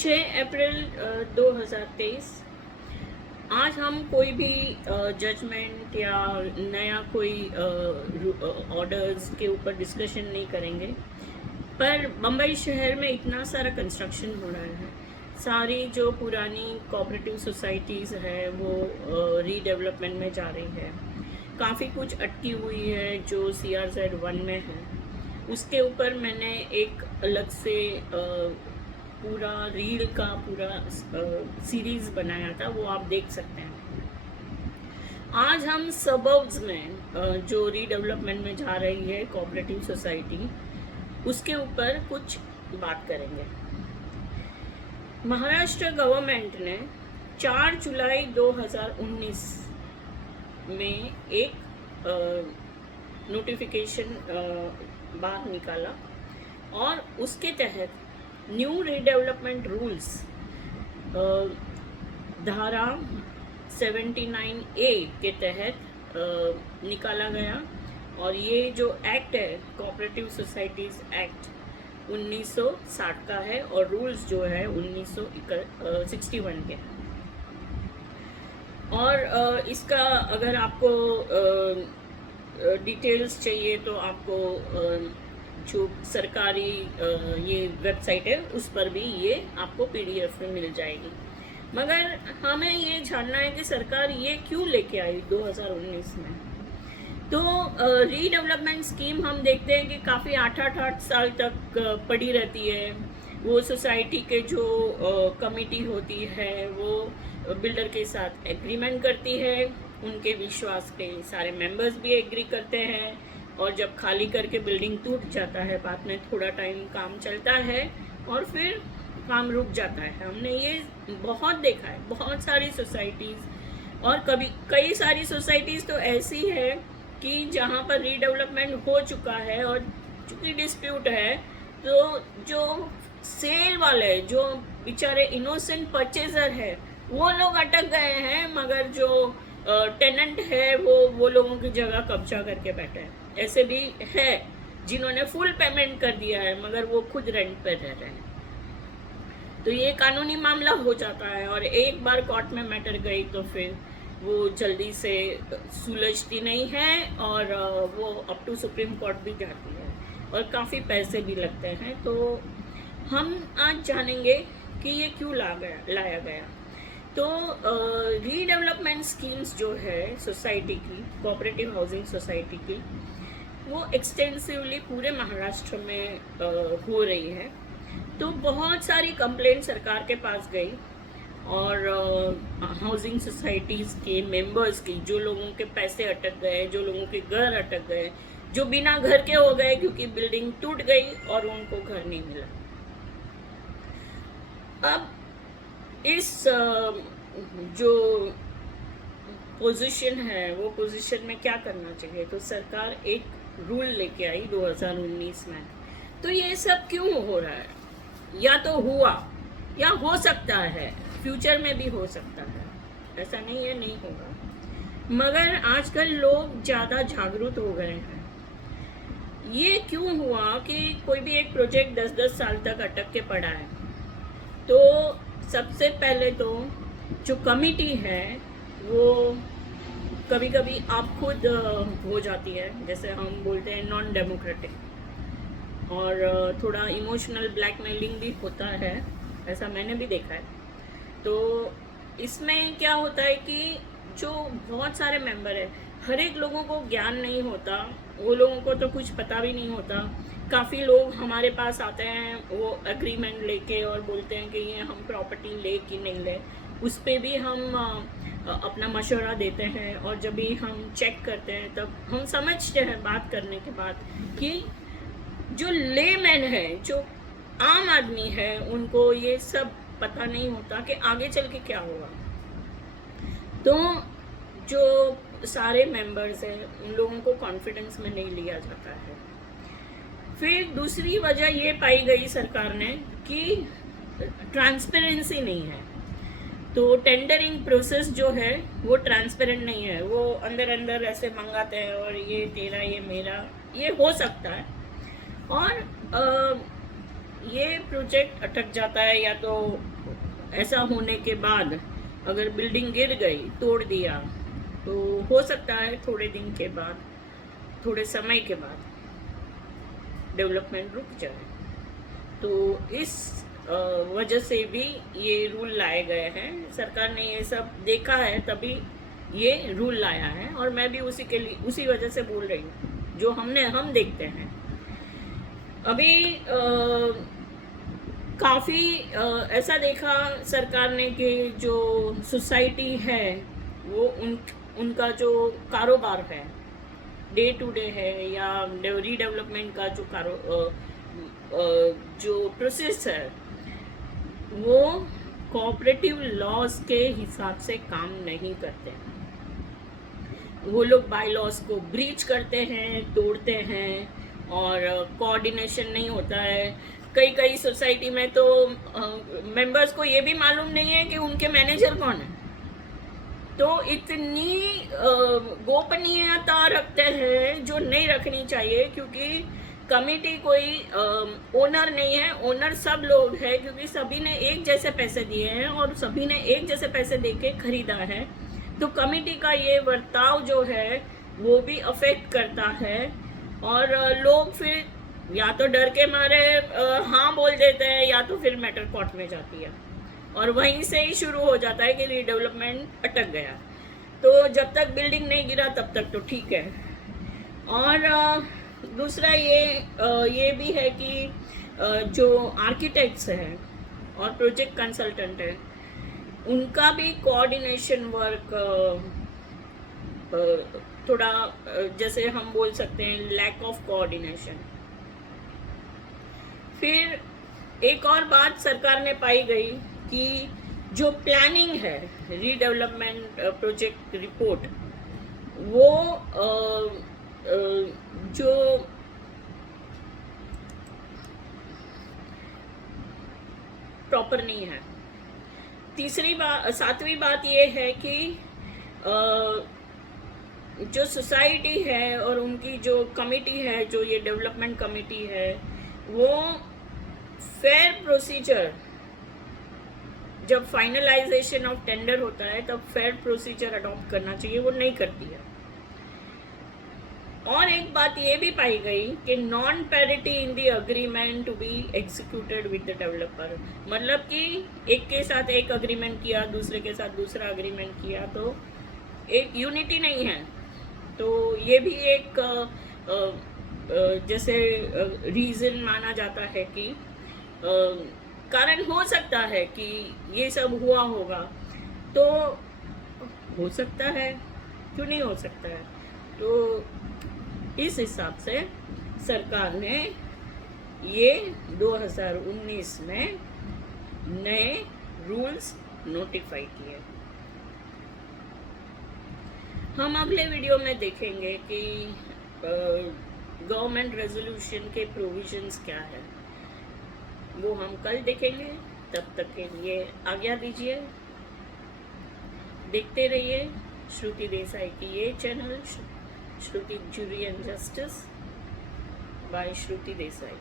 6 अप्रैल 2023। आज हम कोई भी जजमेंट या नया कोई ऑर्डर्स के ऊपर डिस्कशन नहीं करेंगे, पर बम्बई शहर में इतना सारा कंस्ट्रक्शन हो रहा है। सारी जो पुरानी कोऑपरेटिव सोसाइटीज़ है वो रीडेवलपमेंट में जा रही है। काफ़ी कुछ अटकी हुई है जो CRZ 1 में है। उसके ऊपर मैंने एक अलग से पूरा रील का पूरा सीरीज़ बनाया था, वो आप देख सकते हैं। आज हम सबर्ब्स में जो रीडेवलपमेंट में जा रही है कोऑपरेटिव सोसाइटी, उसके ऊपर कुछ बात करेंगे। महाराष्ट्र गवर्नमेंट ने 4 जुलाई 2019 में एक नोटिफिकेशन बाहर निकाला और उसके तहत न्यू रीडेवलपमेंट रूल्स धारा 79A के तहत निकाला गया। और ये जो एक्ट है कोऑपरेटिव सोसाइटीज़ एक्ट 1960 का है और रूल्स जो है 1961 के। और इसका अगर आपको डिटेल्स चाहिए तो आपको जो सरकारी ये वेबसाइट है उस पर भी ये आपको PDF में मिल जाएगी। मगर हमें ये जानना है कि सरकार ये क्यों लेके आई 2019 में। तो रीडेवलपमेंट स्कीम हम देखते हैं कि काफ़ी 8 साल तक पड़ी रहती है। वो सोसाइटी के जो कमिटी होती है वो बिल्डर के साथ एग्रीमेंट करती है, उनके विश्वास के सारे मेंबर्स भी एग्री करते हैं, और जब खाली करके बिल्डिंग टूट जाता है, बाद में थोड़ा टाइम काम चलता है और फिर काम रुक जाता है। हमने ये बहुत देखा है, बहुत सारी सोसाइटीज़, और कई सारी सोसाइटीज़ तो ऐसी है कि जहाँ पर रीडेवलपमेंट हो चुका है और चूँकि डिस्प्यूट है, तो जो सेल वाले, जो बेचारे इनोसेंट परचेजर है, वो लोग अटक गए हैं, मगर जो टेनेंट है वो लोगों की जगह कब्जा करके बैठे हैं। ऐसे भी है जिन्होंने फुल पेमेंट कर दिया है मगर वो खुद रेंट पर रह रहे हैं। तो ये कानूनी मामला हो जाता है, और एक बार कोर्ट में मैटर गई तो फिर वो जल्दी से सुलझती नहीं है, और वो अप टू सुप्रीम कोर्ट भी जाती है और काफ़ी पैसे भी लगते हैं। तो हम आज जानेंगे कि ये क्यों लाया गया। तो रीडेवलपमेंट स्कीम्स जो है सोसाइटी की, कोऑपरेटिव हाउसिंग सोसाइटी की, वो एक्सटेंसिवली पूरे महाराष्ट्र में हो रही है। तो बहुत सारी कंप्लेंट सरकार के पास गई, और हाउसिंग सोसाइटीज़ के मेंबर्स की, जो लोगों के पैसे अटक गए, जो लोगों के घर अटक गए, जो बिना घर के हो गए क्योंकि बिल्डिंग टूट गई और उनको घर नहीं मिला। अब इस जो पोजीशन है वो पोजीशन में क्या करना चाहिए, तो सरकार एक रूल लेके आई 2019 में। तो ये सब क्यों हो रहा है? या तो हुआ या हो सकता है, फ्यूचर में भी हो सकता है, ऐसा नहीं है नहीं होगा। मगर आजकल लोग ज़्यादा जागरूक हो गए हैं। ये क्यों हुआ कि कोई भी एक प्रोजेक्ट 10-10 साल तक अटक के पड़ा है? तो सबसे पहले तो जो कमिटी है वो कभी कभी आप खुद हो जाती है, जैसे हम बोलते हैं नॉन डेमोक्रेटिक, और थोड़ा इमोशनल ब्लैकमेलिंग भी होता है, ऐसा मैंने भी देखा है। तो इसमें क्या होता है कि जो बहुत सारे मेंबर है, हर एक लोगों को ज्ञान नहीं होता, वो लोगों को तो कुछ पता भी नहीं होता। काफ़ी लोग हमारे पास आते हैं वो एग्रीमेंट लेके और बोलते हैं कि ये हम प्रॉपर्टी ले कि नहीं ले, उस पर भी हम अपना मशवरा देते हैं, और जब भी हम चेक करते हैं तब हम समझते हैं बात करने के बाद कि जो लेमैन है, जो आम आदमी है, उनको ये सब पता नहीं होता कि आगे चल के क्या होगा। तो जो सारे मेंबर्स हैं उन लोगों को कॉन्फिडेंस में नहीं लिया जाता है। फिर दूसरी वजह ये पाई गई सरकार ने कि ट्रांसपेरेंसी नहीं है। तो टेंडरिंग प्रोसेस जो है वो ट्रांसपेरेंट नहीं है, वो अंदर अंदर ऐसे मंगाते हैं और ये तेरा ये मेरा, ये हो सकता है। और ये प्रोजेक्ट अटक जाता है, या तो ऐसा होने के बाद अगर बिल्डिंग गिर गई, तोड़ दिया, तो हो सकता है थोड़े दिन के बाद, थोड़े समय के बाद डेवलपमेंट रुक जाए। तो इस वजह से भी ये रूल लाए गए हैं। सरकार ने ये सब देखा है तभी ये रूल लाया है, और मैं भी उसी वजह से बोल रही हूँ जो हम देखते हैं। अभी काफ़ी ऐसा देखा सरकार ने कि जो सोसाइटी है वो उनका जो कारोबार है, डे टू डे है, या रीडेवलपमेंट का जो प्रोसेस है, वो कोऑपरेटिव लॉज के हिसाब से काम नहीं करते हैं। वो लोग बाय लॉज को ब्रीच करते हैं, तोड़ते हैं, और कोऑर्डिनेशन नहीं होता है। कई सोसाइटी में तो मेंबर्स को ये भी मालूम नहीं है कि उनके मैनेजर कौन है। तो इतनी गोपनीयता रखते हैं जो नहीं रखनी चाहिए, क्योंकि कमिटी कोई ओनर नहीं है। ओनर सब लोग हैं, क्योंकि सभी ने एक जैसे पैसे दिए हैं और सभी ने एक जैसे पैसे देके खरीदा है। तो कमिटी का ये बर्ताव जो है वो भी अफेक्ट करता है, और लोग फिर या तो डर के मारे हाँ बोल देते हैं, या तो फिर मैटर कोर्ट में जाती है, और वहीं से ही शुरू हो जाता है कि रीडेवलपमेंट अटक गया। तो जब तक बिल्डिंग नहीं गिरा तब तक तो ठीक है। और दूसरा ये भी है कि जो आर्किटेक्ट्स हैं और प्रोजेक्ट कंसल्टेंट हैं, उनका भी कोऑर्डिनेशन वर्क थोड़ा जैसे हम बोल सकते हैं लैक ऑफ कोऑर्डिनेशन। फिर एक और बात सरकार ने पाई गई कि जो प्लानिंग है, रीडेवलपमेंट प्रोजेक्ट रिपोर्ट, वो जो प्रॉपर नहीं है। सातवीं बात ये है कि जो सोसाइटी है और उनकी जो कमिटी है, जो ये डेवलपमेंट कमिटी है, वो फेयर प्रोसीजर, जब फाइनलाइजेशन ऑफ टेंडर होता है तब फेयर प्रोसीजर अडॉप्ट करना चाहिए, वो नहीं करती है। और एक बात ये भी पाई गई कि non parity in the agreement to be executed with the developer, मतलब कि एक के साथ एक अग्रीमेंट किया, दूसरे के साथ दूसरा अग्रीमेंट किया, तो एक यूनिटी नहीं है। तो ये भी एक जैसे रीज़न माना जाता है कि कारण हो सकता है कि ये सब हुआ होगा। तो हो सकता है, क्यों नहीं हो सकता है। तो इस हिसाब से सरकार ने ये 2019 में नए रूल्स नोटिफाई किए। हम अगले वीडियो में देखेंगे कि गवर्नमेंट रेजोल्यूशन के प्रोविजंस क्या है, वो हम कल देखेंगे। तब तक के लिए आज्ञा दीजिए, देखते रहिए श्रुति देसाई की ये channel, Shruti jury and justice by Shruti Desai.